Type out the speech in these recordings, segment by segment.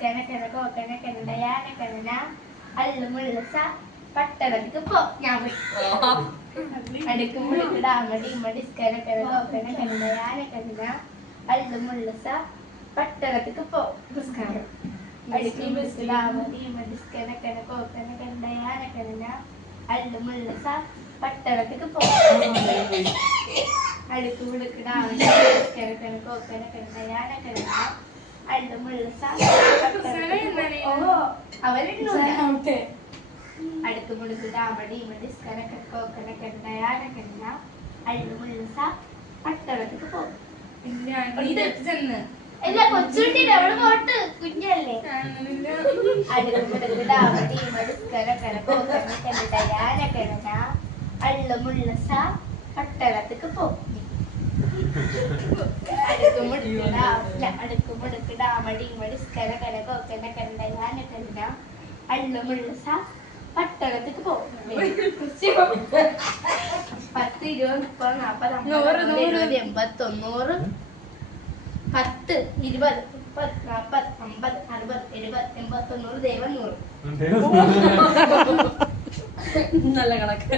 ഡിസ്കന കന കോക്കന കനടയാന കനന അള്ളുമുള്ളസ പട്ടണത്തിക്ക് പോ. ഞാൻ അടുക്കുമുടുക്കിടാമടി ഡിസ്കന കന കോക്കന കനടയാന കനന അള്ളുമുള്ളസ പട്ടണത്തിക്ക് പോ. നമസ്കാരം. അടുക്കുമുടുക്കിടാമടി ഡിസ്കന കന കോക്കന കനടയാന കനന അള്ളുമുള്ളസ പട്ടണത്തിക്ക് പോ. അടുക്കുമുടുക്കിടാമടി ഡിസ്കന കന കോക്കന കനടയാന കനന അള്ളുമുള്ളസ അടുക്കുമുടുക്കിടാമടി ഡിസ്കന കന കോക്കന കനടയാന കനന അള്ളുമുള്ളസ പട്ടണത്തിക്ക് പോ. അല്ല കൊച്ചുകുട്ടിയുടെ അവള് പോട്ട് കുഞ്ഞല്ലേ. അടുക്കുമുടുക്കിടാമടി ഡിസ്കന കന കോക്കന കനടയാന കനന അള്ളുമുള്ളസ പട്ടണത്തിക്ക് പോ. അടുക്കുമുടുക്കിടാമടി ഡിസ്കന കന കോക്കന കനടയാന കനന അള്ളുമുള്ളസ പട്ടണത്തിക്ക് പോ. 10, 20, 30, 40, 50, 80, 90, 10, 20, 30, 40, 50, 60, 70, 80, 90 ദൈവം 100. നല്ല കണക്ക്.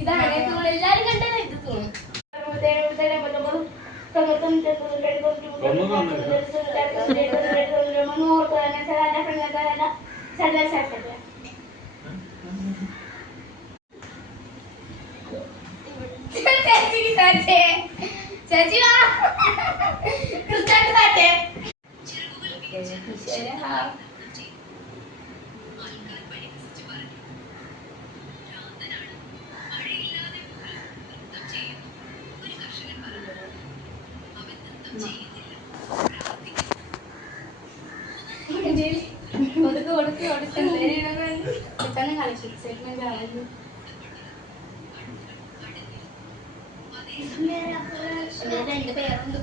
ഇതാണ് എല്ലാരും കണ്ടത്. ഇത് തോന്നും രണ്ട് പേരുണ്ട്.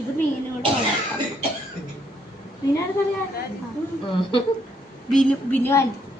ഇത് മീനോട് വളർത്താം. മീനാണ് പറയാ ബിനു ആൻറ്റി.